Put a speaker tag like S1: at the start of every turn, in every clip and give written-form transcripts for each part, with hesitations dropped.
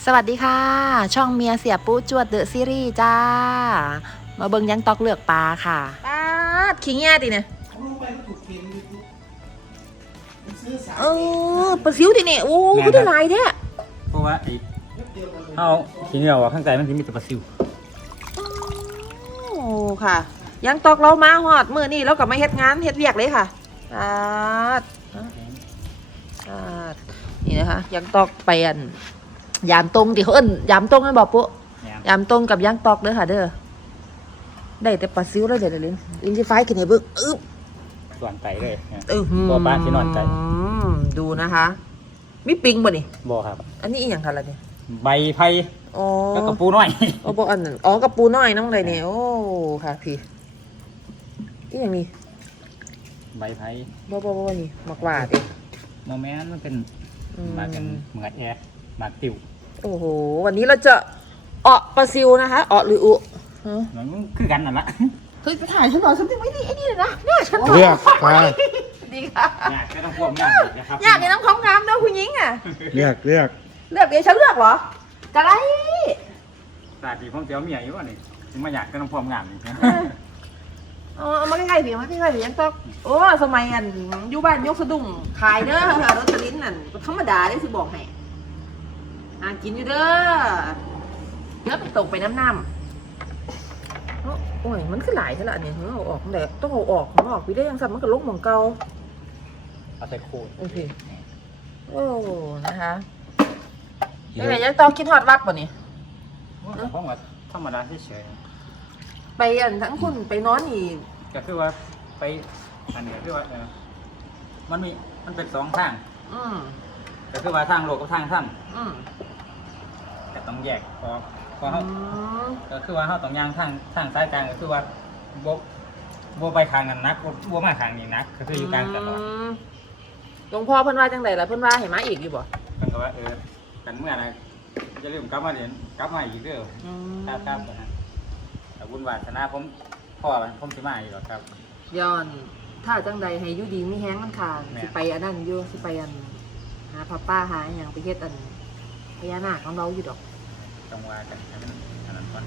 S1: สวัสดีค่ะช่องเมียเสียปูจวดเดอะซีรีส์จ้ามาเบิ่งยังตอกเลือกปลาค่ะปลาขิงแย่ติเนี่ยปลาซิวติเนี่ยโอ้ก็ได้หลายแท้
S2: เพราะว่าไอ้เอาขี้เหนียวข้างใจมันมีแต่ปลาซิว
S1: โอ้ค่ะยังตอกเรามาฮอดมื้อนี้เราก็มาเฮ็ดงานเฮ็ดเวียกเลยค่ะนี่นะคะยังตอกไปอันยามตรงที่เขาเอิ้นยามตรงนั่นบอกปุ๊ยามตรงกับย่างตอกเด้อค่ะเด้อได้แต่ปลาซิวแล้วเดี๋ยวลิ้นสิไฟกินให้เบิ่ง
S2: ส่วนไก่เลย
S1: ตัว
S2: ปลาที่นอนไก่
S1: ดูนะคะมีปิงบ่นี่
S2: บ่ครับ
S1: อันนี้อีหยังคะล่ะนี่
S2: ใบไผ่แล้วก็ปูน้อย
S1: บ่อันนั้นกับปูน้อยน้องเลยนี่โอ้ค่ะพี่อีหยังนี่
S2: ใบไผ่
S1: บ่นี่มักหวาดเอง
S2: โมแมนมันเป็นมากันเหมือนแอร์มาติว
S1: โอ้โหวันนี้เราจะปลาซิวนะคะหรือ
S2: มันคือกันนั่นแหละ
S1: เฮ้ยไปถ่ายฉันหน่อยฉันไม่ได้ไอ้นี่เลยนะเนี่ยฉัน
S3: เลือกปลา
S1: ดีค่ะ
S2: อยากจะต้องควบงานนะครับ
S1: อยากกินน้ำของน้ำด้วยคุณหญิงอ่ะ
S3: เลือก
S1: เดี๋ยวฉันเลือกเหรอกะไร
S2: สาดีพ่อเจ้าเมียอยู่วะนี่ไม่อยากจะต้องควบงานนี่
S1: เอามาใกล้ๆพี่มาใกล้ๆพี่ยังต้องโอ้สมัยอันอยู่บ้านยกสะดุ้งขายเด้อรถลิ้นนั่นธรรมดาได้สิบอกให้กินอยู่เด้อเนื้อไปตกไปน้ำโอ้ยมันคือหลายใช่ละเนี่ยเอาออกแต่ต้องเอาออกไปได้ยังสั่นมันก็ลงหม่องเก่า
S2: เอาใส่โคน
S1: โอเคโอ้นะคะยังไงยังต้องคิดฮอดวัดป่ะนี่
S2: เพราะว่าธรรมดาเฉย
S1: ไปอันทั้งคุณไปนอนอีก
S2: ก็คือว่าไปอันนี้คือว่ามันเป็นสองทางก็คือว่าทางโลกกับทางท่านแต่ต้องแยกพอเขาก็คือว่าเขาต้องย่างทางสายกลางก็คือว่าโบไปทางนั้นนักโบมาทางนี้นักก็คืออยู่กลางตลอด
S1: หลวงพ่อเพิ่นว่าจังไดล่ะเพิ่นว่าเห็นมาอีกอยู่บ่
S2: เพิ่นก็ว่ากันเมื่อไหร่จะลืมกลับมาเรียนกลับมาอีกเด้อครับนะแต่บุญวาสนาผมพ่อผมสิมาอีกหรอครับ
S1: ย้อนถ้าจังใดให้อยู่ดีมีแฮงมันขาดสิไปอันนั้นอยู่สิไปอันหาพ่อป้าหาอย่างไปเฮ็ดอันพญานาคของเราอยู่ดอก
S2: จังว่ากันอันนั้นก่อน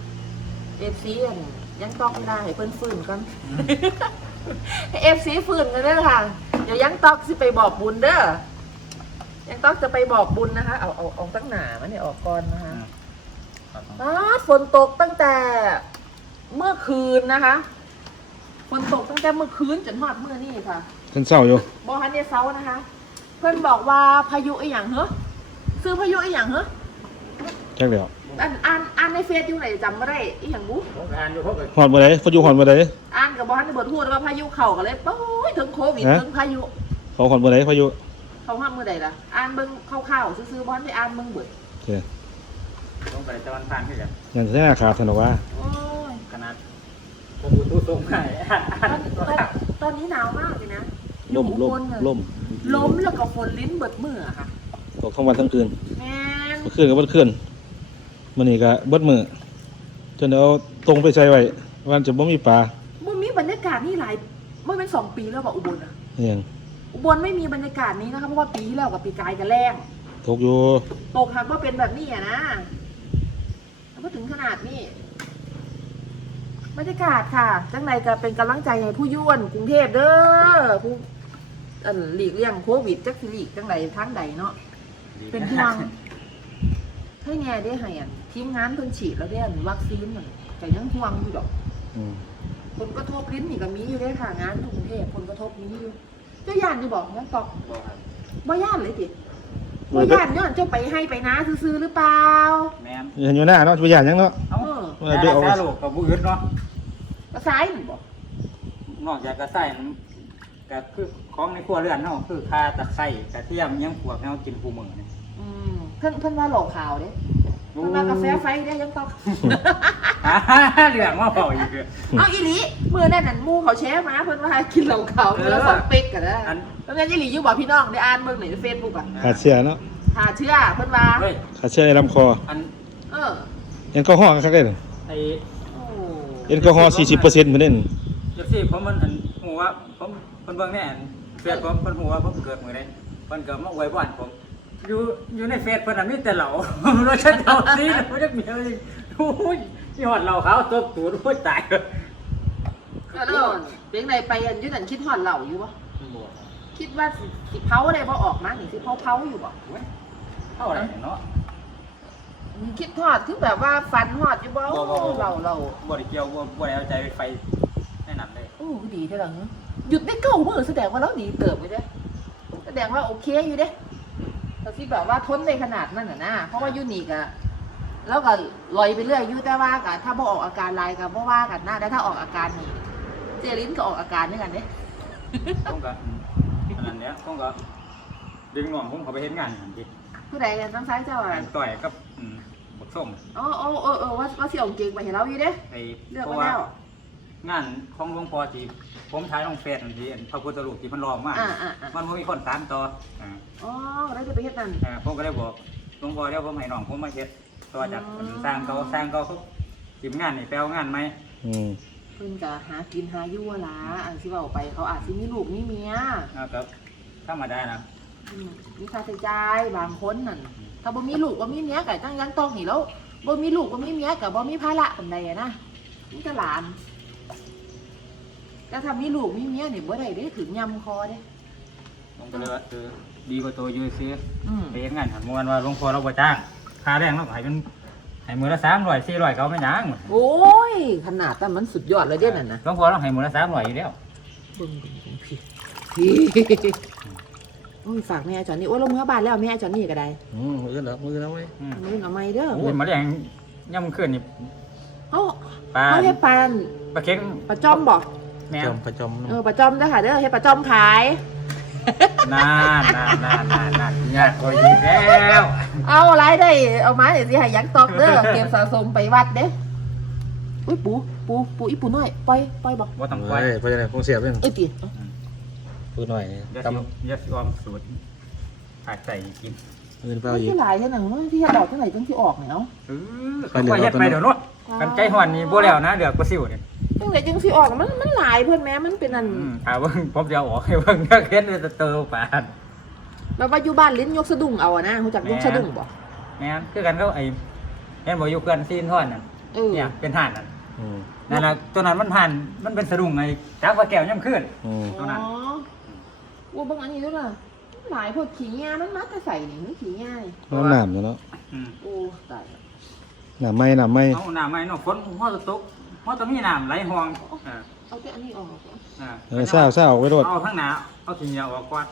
S1: FC อันยังต้องเวลาให้เพิ่นฟื้นก่อนให้ FC ฟื้นกันเด้อค่ะเดี๋ยวยังตอกสิไปบอกบุญเด้อยังตอกจะไปบอกบุญนะคะเอาตั้งหนามันเนี่ยออกก่อนนะคะฝนตกตั้งแต่เมื่อคืนนะคะฝนตกตั้งแต่เมื่อคืนจนฮอดเมื่อนี่ค่ะ
S3: ฉันเศร้าอยู่
S1: บอฮันเนี่ยเซานะคะ เพื่อนบอกว่าพายุไอ้หยังเหรอซื้อพายุไอ้หยังเหรอ
S3: แจ้งเดี๋ยว
S1: อ่านในเฟซอยู่ไหนจำไม่ได้ไอ้หยังบุ๊
S2: อ่านอยู่พวก
S3: หอดมาไหนพายุหอดมาไหน
S1: อ่านกับบอฮันในเบิร์ดพูดว่าพายุเข่ากันเลยโอ้ยถึงโควิดถึงพายุ
S3: เขาหอดมาไหนพายุ
S1: เขาห้ามเมื่อใดล่ะอ่านเบิ้งเข้าซื้อบอฮันไปอ่านเบิ้งเบิด
S2: ต้องไปตะวันผ่านที่กัน
S3: อย่างที่น่าขาดถนนว่า
S2: ขนาดผมดูตรงไหน
S1: ตอนนี้หนาวมากเลยนะ
S3: ล่ม
S1: แล้วก็ฝนลิ้นเบิดมือค่ะ
S3: ตกทั้งวันทั้งคืน
S1: แม่
S3: เมื่อคืนกับเมื่อคืนมันนี่ก็เบิดมือจนเอาตรงไปใส่ไว้วันจะบ่มีปลา
S1: มันมีบรรยากาศนี่หลายเมื่อเป็น2 ปีแล้วบอกอุบลอ่ะ
S3: เนี่ย
S1: อุบลไม่มีบรรยากาศนี้นะคะเพราะว่าปีที่แล้วกับปีกายกันแรง
S3: ตกอยู่
S1: ตกหากว่าเป็นแบบนี้อ่ะนะก็ถึงขนาดนี้บรรยากาศค่ะจังไรก็เป็นกำลังใจให้ผู้ยุ่นกรุงเทพเด้อผู้หลีกเลี่ยงโควิดจักสิหลีกจังไรทางใดเนาะเป็นห่วงให้แง่ได้ให้ทีมงานเพิ่นฉีดแล้วได้วัคซีนมันแต่ยังห่วงอยู่ดอกผลกระทบลิ้นนี่ก็มีอยู่ได้ค่ะงานกรุงเทพผลกระทบมีอยู่เจ้าย่านจะบอกงั้นตอกบ่ย่านเลยจิบ่ย่านย้อนเจ้าไปให้ไปนะซื้อหรือเปล่า
S2: แม่
S3: เห็นอยู่หน้าเนาะตัวอย่างยังเนาะ
S2: เดี๋ยวเอาลูกกับผู้อื่นเนาะ
S1: กระซ้ายหรือบอก
S2: นอกจากกระไส้ก็คือของในครัวเรือนเนาะคือข่าตะไคร้กระเทียมยังพวกเรากินผู้มื้อนี่
S1: เพิ่นว่าหลอกข่าวเด้เพิ่นว่ากาแฟไฟได้ยังตอก
S2: เรื่องว่าเปล่าอีก
S1: เอาอีหลีมื้อนั้นหมู่เขาแชร์มาเพิ่นว่ากินเหล้าขาวมื้อละ2 เป๊กก็ได้แล้วงั้นอีหลีอยู่บ่พี่น้องได้อ่านเบิ่งใน Facebook อ่ะ
S3: ขาดเชื้อเนาะ
S1: ขาดเชื้อเพิ่นว่า
S3: ขาดเชื้อในลำคอแอลกอฮอล์คักเด้แอลกอฮอล์40%มื้อนั้น
S2: จังซี่ผมมันฮู้ว่าผมเพิ่นเบิ่งแน่เฟซผมเพิ่นฮู้ว่าผมเกิดมื้อใดเพิ่นก็มาอวยพรผมอยู่ในเฟซเพิ่นน่ะมีแต่เหล้ารสชาติเอาสิบ่จักมีอะไรโอ้ยยอดเหล้าขาวตัวตูดโอ้ยตายเลย
S1: แล้วเพียงใดไปอันอยุดันคิดหอดเหล่าอยู่ปะ
S2: บ่
S1: คิดว่าสิเผาได้บ่ออกมานี่สิเผาอยู่บ่
S2: เว้ยเท่าไหร่เนาะ
S1: คิดหอดคือแบบว่าฟันหอดอยู่บ่เรา
S2: บ่ได้เกี่ยวบ่ได้เอาใจไปแนะนำเลย
S1: โอ้ดีเท่าไหร่หยุดได้เก้ามื้อแสดงว่าเราดีเติบไปเด้แสดงว่าโอเคอยู่เด้แต่ที่แบบว่าทนในขนาดนั้นน่ะนะเพราะว่ายูนิคอะแล้วก็ลอยไปเรื่อยอยู่แต่ว่าก็ถ้าบ่ออกอาการลายก็บ่ว่ากันนะแต่ถ้าออกอาการนี่เจลิ้นก็ออกอาการด้วยกันเด้
S2: ผมก็อันนั้นเนี่ยผมก็ดึงน้องผมเข้าไปเฮ็ดงานหั่นติ
S1: ผู้ใดกันต้องใช้เจ้าอะไร
S2: ต่อยกับบักส้ม
S1: ว่าสิเอาเก่งไปให้เราอยู่เด้
S2: ไอ้
S1: เลือก
S2: เพ
S1: มา
S2: ราะว่า
S1: แล้ว
S2: งานของหลวงพ่อที่ผมถ่ายลงเฟซอันที่พระพุทธรูปที่มันรอมากมันบ่มีคนตามต่อ
S1: อ๋อแล้วจะไปเฮ็ดนั่น
S2: ผมก็เลยบอกหลวงพ่อเดี๋ยวผมให้น้องผมมาเฮ็ดต่อจากสร้างเขาทีมงานนี่แปลงานไหม
S1: เพิ่นก็หากินหาอยู่ล่ะอันสิเว้าไปเขาอาจสิมีลูกมีเมีย
S2: ครับธรรมดานะ
S1: มีค่าใช้จ่ายบางคนนั่นถ้าบ่มีลูกบ่มีเมียก็ตั้งยังต้องนี่แล้วบ่มีลูกบ่มีเมียก็บ่มีภาระปานใดอะนะมีแต่หลานแต่ถ้ามีลูกมีเมียนี่บ่ได้เด้ถึงยำคอเด้
S2: ผมก็เลยว่าดีกว่าตัวยืนซื้อไปเฮ็ดงานหันมวนว่าหลวงพ่อเราบ่จ้างค่าแรงเราให้มันให้มื้อละ300 400เขาไม่หยัง
S1: โอ้ยขนาดนั้นมันสุดยอดเลยเด้นั่นน่ะ
S2: หลวงพ่อเราให้มื้อละ300อยู่แล้ว
S1: เบิ่งพี่โอ้ยฝากแม่จอนนี่โอ้ยลงเมื่อบ้านแล้วแม่จอนนี่ก็ได้
S3: มือแล้วไหม
S1: มื้อเอาใหม่เด้อ
S2: โอ้ยมาเลี้ยงย่ำขึ้นนี่
S1: เอ้า
S2: ปลา
S1: เขาเฮ็ดปาน
S2: ปลาเค็ง
S1: ปลาจ้อมบ่
S2: แม่
S3: ประจอม
S1: ปลาจ้อมเด้อค่ะเด้อเฮ็ดปลาจ้อมขาย
S2: นานยากกว่าอีกแล้ว
S1: เอารายได้เอามาเดี๋ยวสิให้ยักษ์ตอกเด้อเก็บสะสมไปวัดเด้อุ้ยปูอีปูน้อยปล่อยบอก
S2: ว่าต้อง
S3: ไป
S2: ไว้
S3: ไปยังไงคงเสียบเลย
S1: เอ้ยติ
S3: พูดหน่อย
S2: ยา
S3: ตำ
S2: ยาสีออมสูตรผัดใส่กิน
S3: เงินเปล่าอีก
S1: ที่หลายเท่านั้นว่าที่เฮ็ดดอกเท่าไหร่จังสิออกเนี่ยเนาะ
S2: เขาก็เฮ็ดไปเดี๋ยวนู้นกันใจห่อนนี่บ่แล้วนะเดี๋ยวก็สิวนี่
S1: จังไดจังสิออกมันหลายเพิ่นแม้มันเป็นอัน
S2: ถามว่าผมจะออกให้เบิ่งนักเฮ็ดจะเติมปาน
S1: แบบว่าอยู่บ้านลิ้นยกสะดุ้งเอาอะนะรู้จักยกสะดุ้งบ่
S2: แม่นคือกันก็ไอ้เห็นบ่อยู่เพื่อนซีนท่อนนั่นเนี่ยเป็นห่านนั่นนั่นน่ะตัวนั้นมันห่านมันเป็นสะดุ้งไอ้จับว่าแก้วย่ำขึ้น ตัวนั้น
S1: อ๋อว่าเบิ่งอันนี้ด้วยล่ะหลายพวกขี้แง่มันมาแต่ใส่นี่มันขี้แง่
S3: น้ำหนามเนาะ
S1: โอ้ตาย
S3: หนามไม่
S2: เอาน้ำไหมเนาะฝนฮอดตกฮอดมีน้ำไหลห่วง
S1: เอาแต่อันนี้ออก
S3: เศร้าไว้รถ
S2: เอาข้างหน้าเอาขี้เหนียวออกก่อน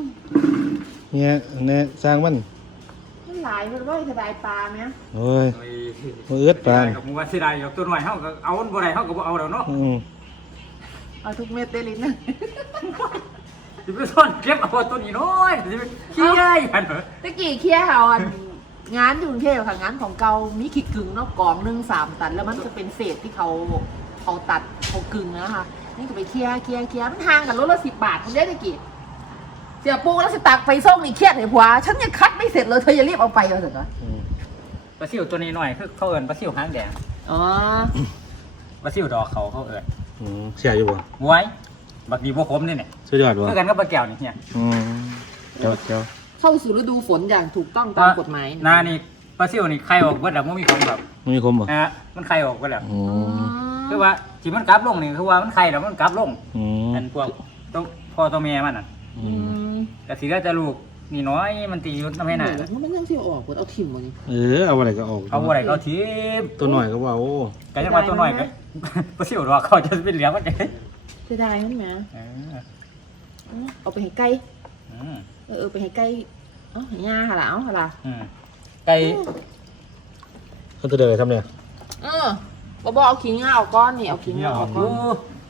S3: เนี่ยสร้างมัน
S1: มันหลายเพิ่นว่าสบายปลาไหม
S3: โอ้ยมืออึดปาน
S2: กับหมู่ว่าสิได้อยู่ตัวหน่อยเฮาก็เอาบ่ได้เฮาก็บ่เอาแล้วเนาะ
S1: เอาทุกเม็ดเตลินนะ
S2: สิไปซ่อนเก็บเอาตัวนี้น้อยสิไปขี้ใหญ่กันเหรอ
S1: ตะกี้เคี้ยเอาอันงานอยู่กรุงเทพค่ะงานของเก่ามีขีดกึ่งเนาะกองหนึ่ง3 ตัน แล้วมันจะเป็นเศษที่เขาตัดเขากึ่งนะคะนี่ก็ไปเคี้ยมันห่างกันรถละ10 บาทคุณได้ตะกี้เสียปูแล้วสิตักไปส่งนี่เครียดเลยผัวฉันยังคัดไม่เสร็จเลยเธออย่ารีบเอาไปเอาเถอะ
S2: ปลาซิวตัวนี้หน่อยคือเขาเอิ้นปลาซิวหางแดง
S1: อ๋อ
S2: ปลาซิวดอกเขาเอิ้น
S3: เสียอยู่บ่
S2: ไว้บักดีบ่คมนี่เนี่ย
S3: สุดยอดบ่
S2: คือกันกับปลาแก้วนี่เนี่ย
S3: เจ้า
S1: เข้าสู่ฤดูฝนอย่างถูกต้องตามกฎหมาย
S2: นานี่ปลาซิวนี่ไข่ออกเบิดแล้วบ่มีของแบบ
S3: ไม่มีคมบ่
S2: นะฮะมันไข่ออกเบิดแล้ว
S1: คื
S2: คือว่าที่มันกลับลงนี่คือว่ามันไข่แล้วมันกลับลง
S3: ม
S2: อันพวกตัวพ่อตัวแม่มันน่ะแต่สิได้จะลูกนี่น้อยมันตีอยู่นำให้หน้า
S1: มันยังเสียออกเอาถิ่มวันนี้
S3: เอาอะไรก็ออก
S2: เอาบ่ได้ก็เอาทิม
S3: ตัวหน่อยก็ว่าโอ้
S2: ก็ยังว่าตัวน้อยก็ ปลาซิวดอกเขาจะเป็นเหลืองมันจะ
S1: เสียดายมันแหมเอาไปให้ไก่ไปให้ไก่ให้ยาค่ะล่ะเอาค่ะล่ะ
S2: ไก่
S3: เขาตัวเดียวเลยทำเนี่ย
S1: บ่เอาขี้งาออกก้อนนี่เอาขี้งาออกก้อน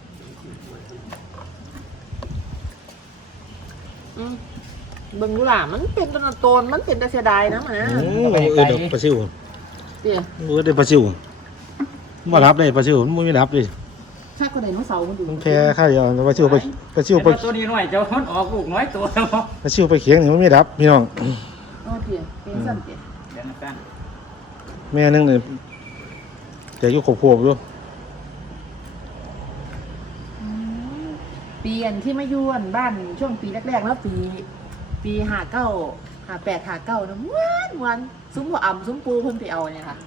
S1: เบิ่งดูล่ะมันเป็นต้นโตนมันเป็นแต่เสียดายนะมันนะ
S3: ปลาซิว
S1: เดี๋ยว
S3: ได้ปลาซิวมารับได้ปลาซิวมันไม่รับเลย
S1: ชาติคนไหนน้องเสามันดู
S3: มันแพ้ข้าวเดียวปลาซิวไป
S2: ตัวนี้หน่อยเจ้ามันออกลูกน้อยตัวแล้ว
S3: ปลาซิวไปเขียงนี่มันไม่รับพี่น้อง
S1: เดี๋ยวเป็นสั้นเดี๋ยว
S2: เดี๋ยวนะกัน
S3: แม่นึงเนี่ยแต่ยุคขวบอยู่
S1: ปีอันที่มายุ่นบ้านช่วงปีแรกๆแล้วปี59 58 59นะม้วนซุ้มหัวอ่ำซุ้มปูเพิ่นไปเอาเนี่ยค่ะ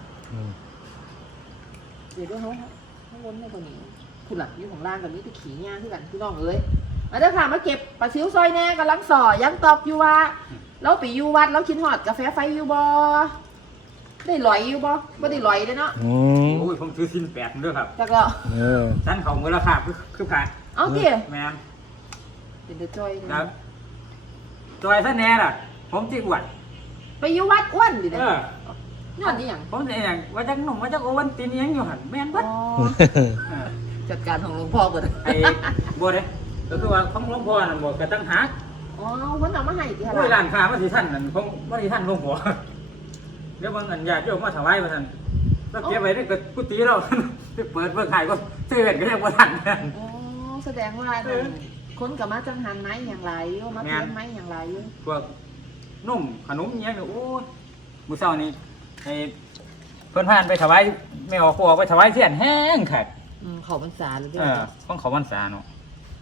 S1: เดี๋ยวด้วยเขาล้นในตัวนี้คุณหลักนี่ของล่างกับนี้ตะขี่ย่างที่กันพี่น้องเอ้ยมาเด้อค่ะมาเก็บปลาซิวซอยแน่กำลังส่อยังตอบอยู่ว่าเราไปอยู่วัดเรากินหอดกาแฟไฟอยู่บ่ได้ลอยอยู่บ่ไม่ได้ลอยเลยเนาะ
S2: โอ้ยผมซื้อสิ้น8ด้วยครับ
S1: จักแล้ว
S2: ชั้นของมูลค่าคือผ่าน
S1: เอาสิ
S2: แมน
S1: เป็นเดือดจอย
S2: ครับจอยซะแน่ล่ะผมจิอวด
S1: ไปอยู่วัดอ้วนดิเด้
S2: เออ
S1: นอนนี่หยัง
S2: ผมจะอย่างว่าจักหนุ่มว่าจักโอวันตินยังอยู่หันแม่นบัด
S1: จัดการของหลวงพ่อเบิด
S2: ไอ้บัวเลยก็คือว่าของหลวงพ่อนั่นบอกกระตั้งหัก
S1: อ๋อเพิ่นเอามาให้ติค่ะ
S2: โอ้ยร้านค้ามาสิท่านนั่นของมาสิท่านหลวงพ่อเดี๋ยวบางอันญาติโยมมาถวายมาท่านแล้วเก็บไว้ในกุฏิเราไปเปิดเบิ่งขายก็ซื้อเห็นก็เรียกว่าท่าน
S1: อ๋อแสดงว่าคนกับมาจังหันไม้อย่างไรอยู่มาเพี้ยนไม้อย่างไรอยู่
S2: พวกนุ่มขนมเงี้ยโอ้ยมื้อเช้านี้ไอ้เพิ่นพานไปถวายไม่ออกพวกไปถวายเทียนแห้งขาด
S1: เขาพรรษาหรือเป
S2: เอ
S1: ล่า
S2: อของเขาพรรษาเนาะ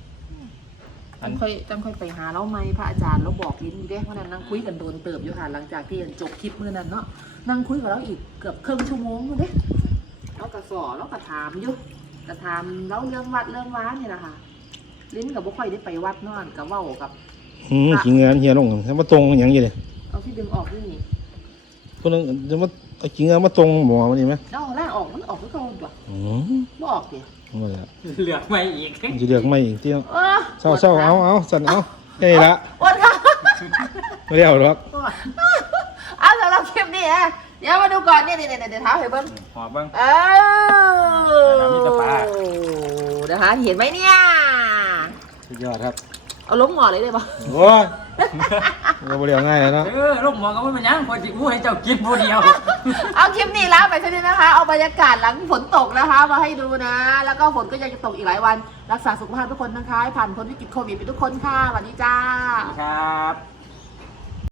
S1: จำค่อยไปหาเราไหมพระอาจารย์เราบอกลิ้นอยู่เด้เพราะนั้นนั่งคุยกันโดนเติบอยู่ค่ะหลังจากที่จบคลิปมื้อนั้นเนาะนั่งคุยกับเราอีกเกือบครึ่งชั่วโมงเลยเด้เรากระสอเรากระถามอยู่กระถามเราเรื่องวัดเรื่องว้าเนี่ยนะคะลิ้นกับบุค่อยได้ไปวัดนอนกับเว้ากับ
S3: ขิงเงินเฮียลงมาตรงอย่างนี้เลย
S1: เอาที่ดึงออกนี่นี่
S3: พวกนั้นจะมาขิงเงินมาตรงหมอมันนี่ไหม
S1: เราล่าออกมันออกก็เขาบ่บ่ออกดิ
S3: ว่าจะ
S2: เหลือไม่อีก
S3: จะเลือกไม่อีกที่
S1: เออ
S3: เศร้าเอาสั่นเอาแค่นี้ละ
S1: อดค่ะ
S3: ไม่ได้เอาหรอก
S1: เอาสำหรับคลิปนี้เดี๋ยวมาดูก่อนเนี่ยเดี๋ยวเท้าให้เบิ้ง
S2: หอบเบิ้ง
S1: มีตะปานะคะเห็นไหมเนี่ย
S3: สุดยอดครับ
S1: เอาล้มงอเลยได้ปะ
S3: โอ้ยเราเรียกง่ายเลยนะ
S2: ลูกหมอก็ไม่เป็นยังคนจิกู้ให้เจ้ากินผู้เดียว
S1: เอาคลิปนี้แล้วไปเท่านี้นะคะ เอาบรรยากาศหลังฝนตกนะคะ มาให้ดูนะ แล้วก็ฝนก็ยังจะตกอีกหลายวัน รักษาสุขภาพทุกคนนะคะให้ผ่านพ้นวิกฤตโควิดไปทุกคนค่ะสวัสดีจ้า
S2: ครับ